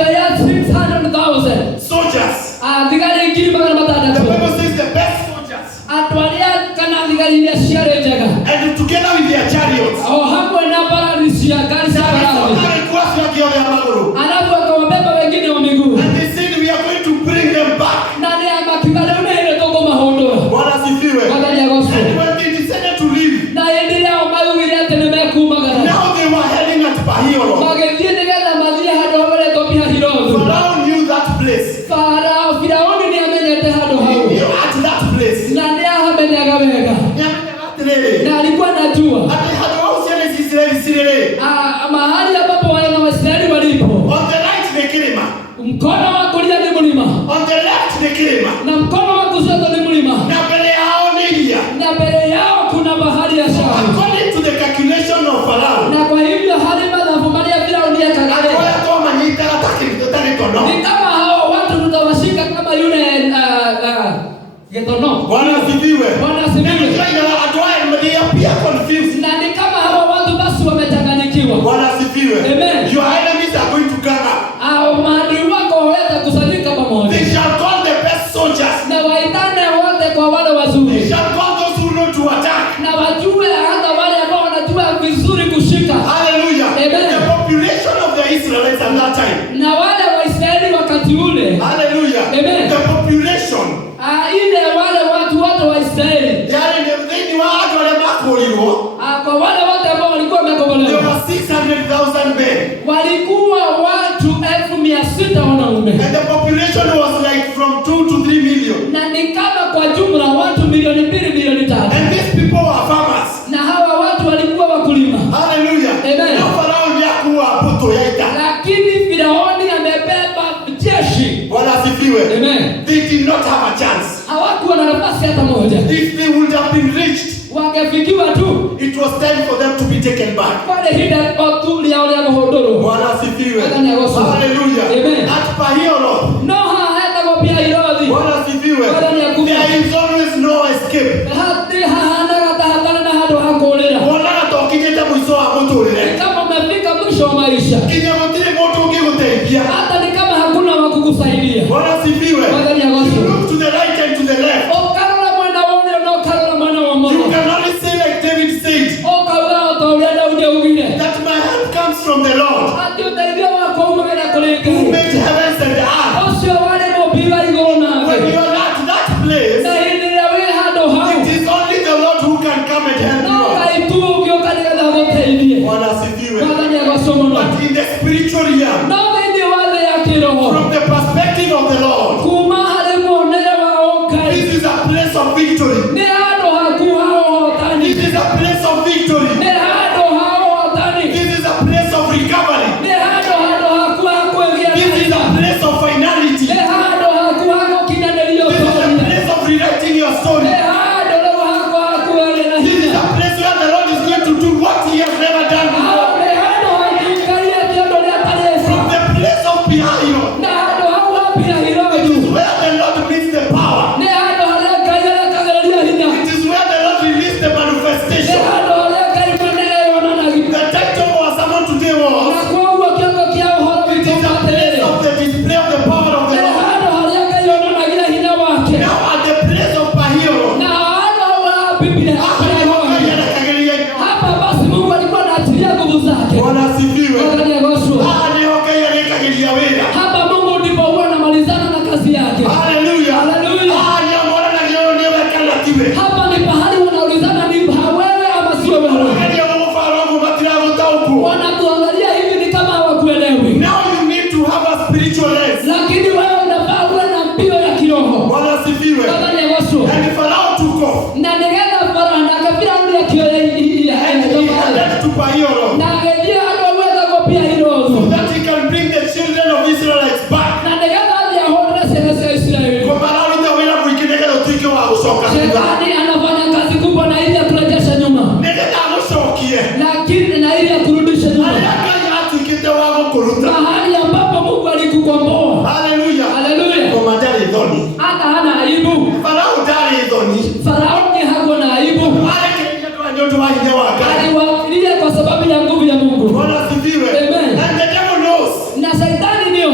akioya 600,000 soldiers. thigari ngiri magana The matandatu Bible says the best soldiers. atwaria kana thigari iria ciarĩ njega And together with their chariots. o hamwe na mbarathi cia ngari cia mbarathi alafu akawabeba wengine wa miguu and they said we are going to bring them back. na makiuga rĩu nĩ hĩndĩ tũkũmahũndũra. Bwana asifiwe. Mwathani agocwo. And when they decided to leave, na hĩndĩ ĩrĩa o maugire atĩ nĩmekumagara now they were heading at Bahiro. magĩthiĩ nĩgetha mathiĩ handũ hageretwo Pi-Hahirothu. Pharaoh knew that place. Firaũni nĩamenyete handũ He hau knew at that place. na nĩahamenyaga wega na alikuwa anajua mahali ambapo wana wa Israeli walipo. On the right ni kilima. Mkono wa kulia ni mlima. On the left ni kilima. Na mkono wa kushoto ni mlima. Na mbele yao ni njia. Na mbele yao kuna bahari ya Shamu. According to the calculation of Pharaoh. Na kwa hivyo hali madhafu mali ya Firauni yakagale. Ni kama hao watu tutawashika kama yule Getono. Bwana asifiwe. Bwana asifiwe. Pia confused. Na ni kama hao watu basi wamechanganyikiwa. Bwana asifiwe. Amen. Your enemies are going to come up. Maadui wako waweza kusanyika pamoja. They shall call the best soldiers. Na waitane wote kwa wale wazuri. They shall call those who know to attack. Na wajue hata wale ambao wanajua vizuri kushika. Hallelujah. Amen. The population of the Israelites at that time. Na wale wa Israeli wakati ule. Hallelujah. Amen. The population. Ile wale watu wote wa Israeli. Yale ni watu wale makolimo. Kwa wale wote ambao walikuwa wamekombolewa. There were 600,000 men. Walikuwa watu 600,000 wanaume. And the population was like from 2 to 3 million. Na ni kama kwa jumla watu milioni 2, milioni 3. And these people were farmers. Na hawa watu walikuwa wakulima. Hallelujah. Amen. Na Farao ndiye puto yaita. Lakini Firauni amebeba jeshi. Bwana asifiwe. Amen. They did not have a chance. Hawakuwa na nafasi hata moja. If they would have been reached, wangefikiwa tu, it was time for them to be taken back. Pale hida otuli yao ya kuhodoro. Bwana asifiwe. Hallelujah. Amen. At Bahiro. No hata kwa Pi-Hahirothu. Bwana asifiwe. There is always no escape. Hadi hana hatana na hado hakolera. Bwana atokijeta mwisho wa muturire. Kama umefika mwisho wa maisha. Kinyamotire moto ungekuteithia. Hata ni kama hakuna wa kukusaidia. Bwana asifiwe. Look to the right and to the left. Okarala mwana wone no karala mwana wa moyo. You can only say like David said. Okawao tawleda uje ugine. That my help comes from the Lord. Hadi utaivia wako umegera kuleke. Who made heavens and the earth. Osio wale mobiwa igona. When you are at that place. Na hindi ya we hado hao. It is only the Lord who can come and help you. No kaitu ukiokanega na hoteidie. Bwana asifiwe. But in the spiritual realm. No hindi wale ya kiroho. From the perspective of the Lord. Kuma hale mwonera wa okai. This is a place of victory. Ne hado haku hao hotani. This is a place of victory. Ne hado hao hotani. This is a place of recovery. Ne hado haku haku egia. This is a place of finality. Ne hado haku haku kinanelio. This is a place of rewriting your story. Ne hado haku haku egia. This is a place where the Lord is going to do what He has never done before. Ne hado haku kalia kiondo ya taresa. From the place of Bahiro. Ne hado haku Pi-Hahirothu. It is where the Lord meets the power. Ne hado haku kalia kagalalia hina. It is where the Lord released the manifestation. Ne hado haku kalia manene yonana. The title for our sermon today was. Na kwa uwa kiongo kia uhoro It is a place of the display of the power of the Ne Lord. hado haku yonana gila hina wake. Now at the place of Bahiro. Na hado wa Biblia. Hapa basi Mungu alikuwa anaachilia nguvu zake. Bwana asifiwe. Hallelujah. Hapa Mungu ndipo huwa anamalizana na kazi yake. Hallelujah. Hallelujah. Hapa ni pahali wanaulizana ni wewe ama sio wewe. Wanatuangalia hivi ni kama hawakuelewi. Now you need to have a spiritual lens. Lakini wewe unafaa uwe na mbio ya kiroho. Bwana asifiwe. And Pharaoh took off. Na nigeza Farao na akafira ndio kioya And he headed to Bahiro. na ngejia hado uweza kwa Pi-Hahirothu. So that he can bring the children of Israel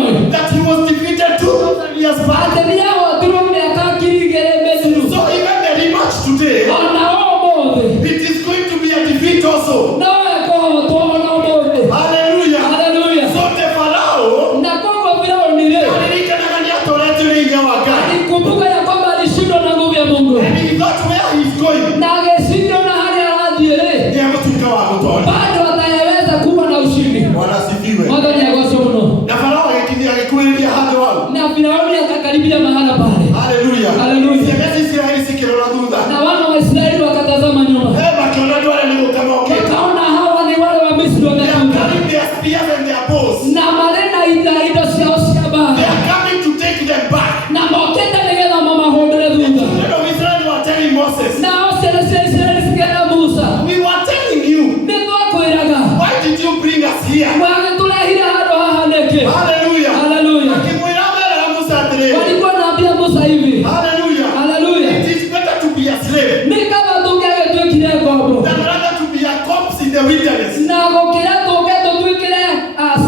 nĩoĩ that he was defeated 2,000 years back. atĩ nĩahotirwo mĩaka 2,000 mĩthiru. So even the rematch today, Ona ũmũthĩ it is going to be a defeat also. no ekũhotwo ona ũmũthĩ. Hallelujah. Hallelujah. So the Pharaoh, Na koguo Firaũni-rĩ, alirikanaga ni atoretwo ni hinya wa Ngai. alikumbuka ya kwamba alishindwa na nguvu ya Mungu. And he thought where he's going, Na ageshindwa na hali arathiĩ-rĩ, ni egũtuĩka wa gũtooria. bado atayeweza kuwa na ushindi. Bwana asifiwe. Mwathani agocwo mũno. Na Farao agĩkuhĩrĩria handũ hau. Na Firaũni akakaribia mahala pale. Hallelujah. Hallelujah. Ciana cia Isiraeli cikĩrora thutha. Na wana wa Israeli wakatazama nyuma. Makĩona andũ arĩa nĩgũka mokĩte. Wakaona hawa ni wale wa Misri They are wamekuja. carrying their spears and their bows. Na marena indo ciao cia They mbaara. are coming to take them back. Na mokĩte nĩgetha mamahũndũre The thutha. children of Israel were telling Moses, Nao ciana cia Israeli cikĩra Musa, we were telling you, nĩtwakwĩraga why did you bring us here? wagĩtũrehire handũ haha nĩkĩ? Hallelujah. Hallelujah. Akimwĩra amerera Musa atĩrĩrĩ. Walikuwa naambia Musa hivi, Hallelujah. Hallelujah, It is better to be a slave nĩ kaba tũngĩagĩtuĩkire ngombo than rather to be a corpse in the wilderness. na gũkĩra tũngĩ tũtuĩkire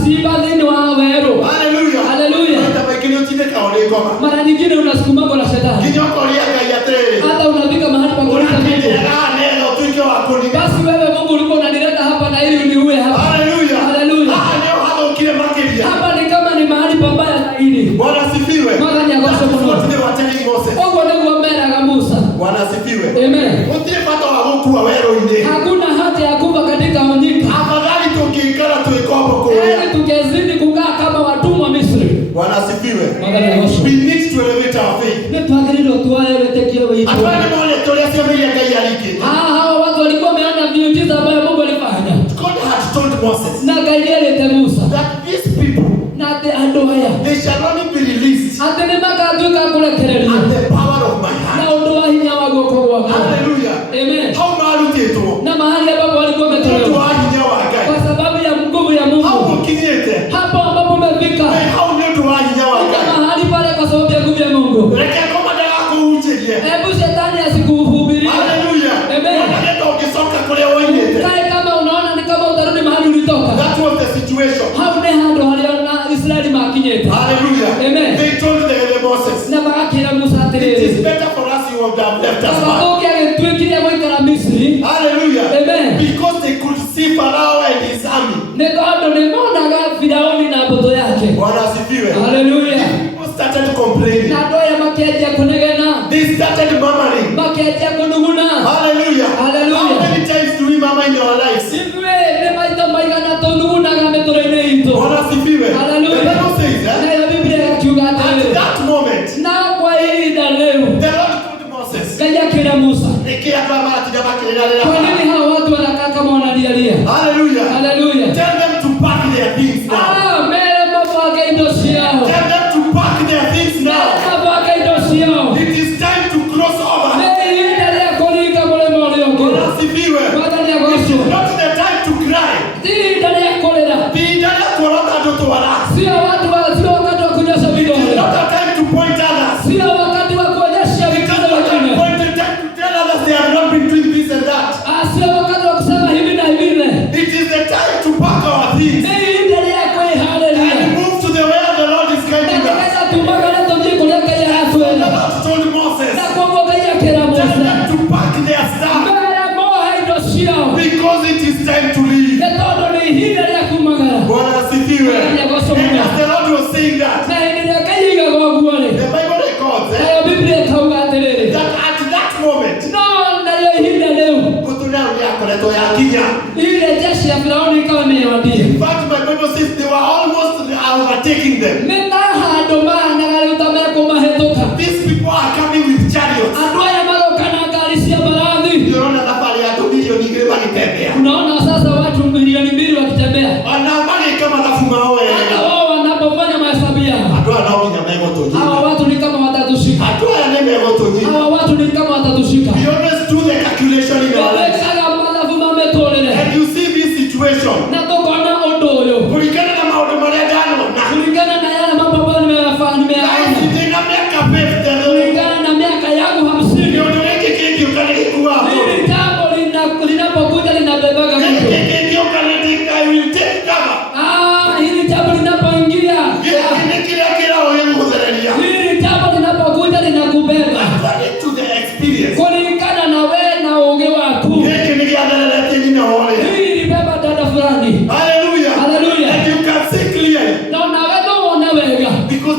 simba thĩinĩ wa werũ. Hallelujah. Hallelujah. Maita maingĩ nĩũtindĩka ũrĩ ngoma. Mara nyingine unasukumagwo na shetani, Nginya ũkoria Ngai atĩrĩrĩ. hata unafika mahali pa kuuliza Mungu, Ũrakĩndĩraga nĩgetha ũtuĩke wa kũniga. basi wewe Mungu ulikuwa unanileta hapa na ili uniue hapa. Hallelujah. Hallelujah. Haha nĩho hathũkire makĩria. Hapa ni kama ni mahali pabaya zaidi. Bwana asifiwe. Mwathani agocwo That is mũno. what they were telling Moses. Ũguo nĩguo meraga Musa. Bwana asifiwe. Amen. Gũtirĩ bata wa gũkua werũ-inĩ. Hakuna haja ya kufa katika nyika. Afadhali tũngĩikara twĩ kombo kũrĩa. Heri tungezidi kukaa kama watumwa Misri. Bwana asifiwe. Mwathani agocwo. We need to elevate our faith. Nĩ twagĩrĩirwo tuoye wĩtĩkio witũ. Andũ aya nĩmonete ũrĩa ciama iria Ngai arĩkĩte. Hawa watu walikuwa wameona miujiza ambayo Mungu alifanya. God had told Moses Na Ngai nĩerĩte Musa that these people, na atĩ andũ aya they shall only be released atĩ nĩmagatuĩka kũrekererio at the power of my na hand. ũndũ wa hinya wa guoko gwakwa. Hallelujah. Amen. Hau marutĩtwo Na mahali ambapo walikuwa nĩ ũndũ wametolewa wa hinya wa Ngai. kwa sababu ya nguvu ya Hau Mungu. ũkinyĩte. Hapo ambapo umefika Hau nĩ ũndũ wa hinya wa fika Ngai. mahali pale kwa sababu ya nguvu ya Mungu. Reke ngoma ndagakũhunjĩrie. Hebu shetani asikuhubirie. Hallelujah. Amen. Wanagenda ũgĩcoka kũrĩa woimĩte. Kae kama unaona ni kama utarudi mahali ulitoka. That was the situation. Hau nĩ handũ harĩa na Israeli makinyĩte. Hallelujah. Amen. They told the Moses, Na magakĩra Musa it is atĩrĩrĩ, better for us you would have left us kaba back. ũngĩagĩtuĩkire gũikara Misri, Hallelujah. Amen. Because they could see Pharaoh and his army. nĩ tondũ nĩmonaga Firaũni na mbũtũ yake. Bwana asifiwe. Hallelujah. People started complaining. Na andũ aya makĩanjia kũnegena, They started murmuring. makĩanjia kũnuguna. Hallelujah. Hallelujah. How many times do we murmur in our lives? Ithuĩ nĩ maita maigana tũnugunaga mĩtũrĩ-inĩ itũ. Bwana asifiwe. Hallelujah. The Bible says that Nayo Biblia ĩgakiuga at atĩrĩrĩ, that moment, na kwa ihinda rĩu the Lord told Moses, Ngai akĩra Musa, "Nĩkĩ andũ aya maratinda makĩrĩrĩra kwa haha?" nini hawa watu wanakaa kama wanalialia? Hallelujah. Hallelujah. Tell them to pack their things now. Mere mabage indo ciao. Tell them to pack their things now. Mabage indo ciao. It is time to cross over. Nĩ ihinda rĩa kũringa mũrĩmo ũrĩa ũngĩ. Bwana asifiwe. Mwathani agocwo. Not the time to cry. Ti ihinda rĩa kũrĩra. Ihinda rĩa kuoroka andũ twara. Sio wakati wa kunyosha It is vidole. not a time to point others. Sio wakati wa kuonyesha It is vitendo not a wengine. time to tell others they have not been doing this and that. Sio wakati wa kusema hivi na vile. It is the time to pack our things Ni ihinda rĩa kwĩharĩria. and move to the where the Lord is guiding us. Nĩgetha tumagane tũthiĩ kũrĩa Ngai The aratwĩra. Lord told Moses, Na koguo Ngai akĩra tell Musa, them to pack their stuff mere mohe indo ciao. because it is time to leave. Nĩ tondũ nĩ ihinda rĩa kumagara. Bwana asifiwe. And as the Lord was saying that, Na hĩndĩ ĩrĩa Ngai aigaga ũguo-rĩ, the Bible records nayo Biblia ĩkauga atĩrĩrĩ, that at that moment, no narĩo ihinda rĩu Bũtũra nĩakoretwo yakinya. ile jeshi ya Firaũni ikawa imewadia. In fact, my Bible says they were almost overtaking them. Nĩ ta handũ mahanaga rĩu ta mekũmahĩtũka. These people are coming with chariots. Andũ aya maroka na ngari cia mbarathi. Unaona safari ya milioni 2 wakitembea. Unaona sasa watu milioni 2 wakitembea. Wanabaki kama nafu mawe. Hata wao wanapofanya mahesabu yao, Hatua nao kinya mego toji. hawa watu ni kama watatushika. Hatua ya nene mego toji. Hawa watu ni kama watatushika. We always do the calculation in our lives. Wekaga mathabu mametũrĩre. And you see this situation. Na tũkona ũndũ ũyũ Kulingana na maũndũ marĩa ndanona. kũringana na yale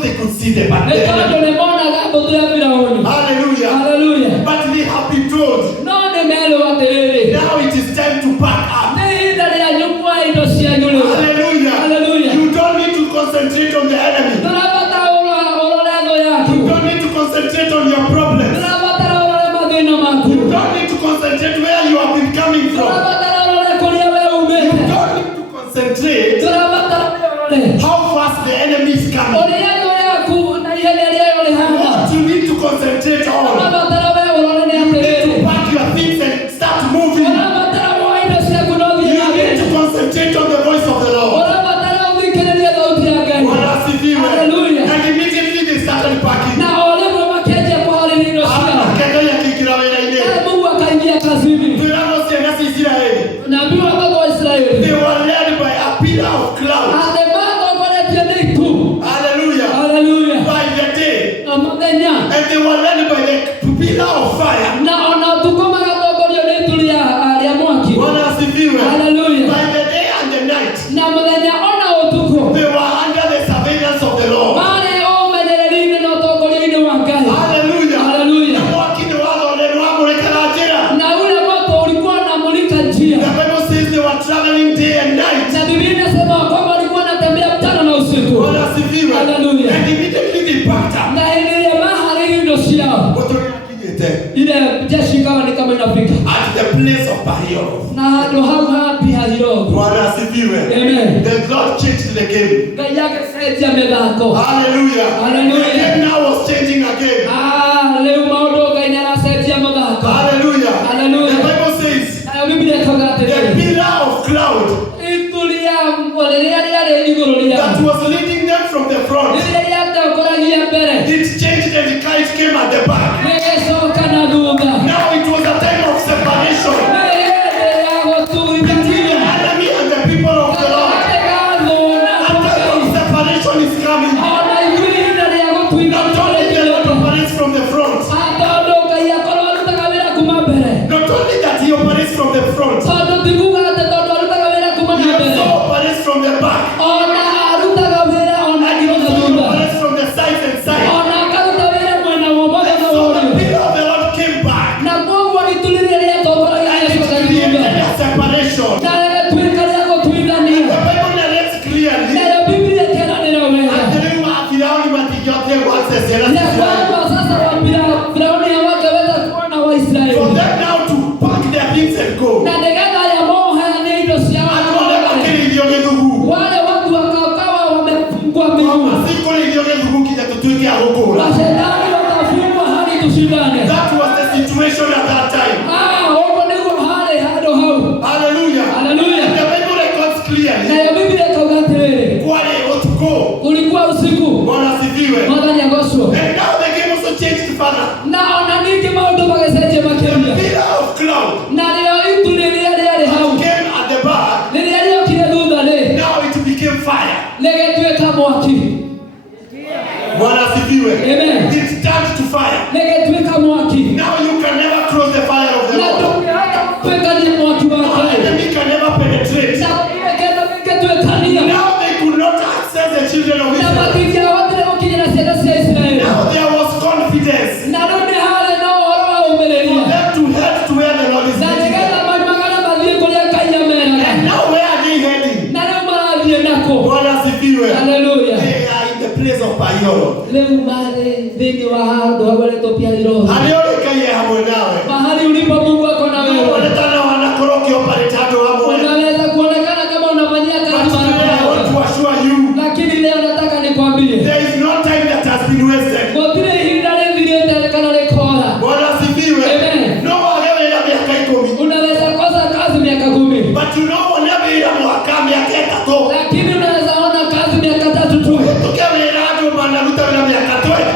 because they could see the enemy. Hallelujah. Hallelujah. But we have been told, now it is time to pack up. Hallelujah. You don't need to concentrate on the enemy. You don't need to concentrate on your problems. You don't need to concentrate where you have been coming from. You don't need to concentrate how fast the enemy is coming. What you need to concentrate on, you need to pack your things and start moving. You need to concentrate on the voice of the Lord. Hallelujah. And immediately they started packing. They were led by a pillar of cloud. Hallelujah. By the day. And they were led by the pillar of fire. By the day and the night. They were under the surveillance of the Lord. Hallelujah. The Bible says they were traveling day and night. Hallelujah. And immediately they packed up. At the place of Bahio. The Lord changed the game. Hallelujah. The game now was changing again. Hallelujah. The Bible says the pillar of cloud that was leading them from the front, it changed and the kite came at the back. Now it was a time of separation between the enemy and the people of the Lord. A time of separation is coming. Not only the Lord operates from the front, not only that he operates from the front, he also operates from the back. For them now to pack their things and go. That was the situation at that time. Hallelujah. The Bible records clearly. And now the game also changed further. The pillar of cloud came at the back. Now it became fire. Amen. It turned to fire. Now you can never cross the fire of the Lord. The enemy can never penetrate. Now they could not access the children of Israel. Now there was confidence for them to head to where the Lord is leading them. And now where are they heading? Hallelujah. They are in the place of Paioro. Mahali ulipo Mungu ako na wewe. Unaweza kuonekana kama unafanyia kazi lakini leo nataka nikwambie. There is no time that has been wasted. Unaweza kosa kazi miaka 10. But you know whenever you have lakini unaweza ona kazi miaka 3 tu.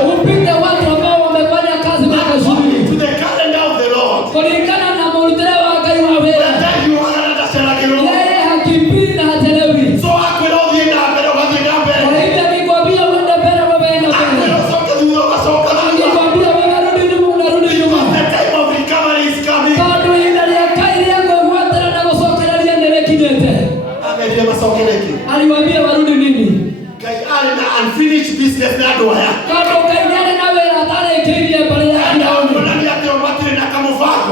Upite watu ambao wamefanya kazi miaka 20. To the calendar of the Lord. Kulingana na maulidere wa Ngai wa wewe. Yeye hakimbii na hachelewi. So kwa hivyo nikwambia uende mbele wewe enda mbele. Nikwambia wewe rudi nyuma unarudi nyuma. Bado ile ya kairi yako huatana na kusokelea niende kinyete. Aliwaambia warudi nini? unfinished business na doya.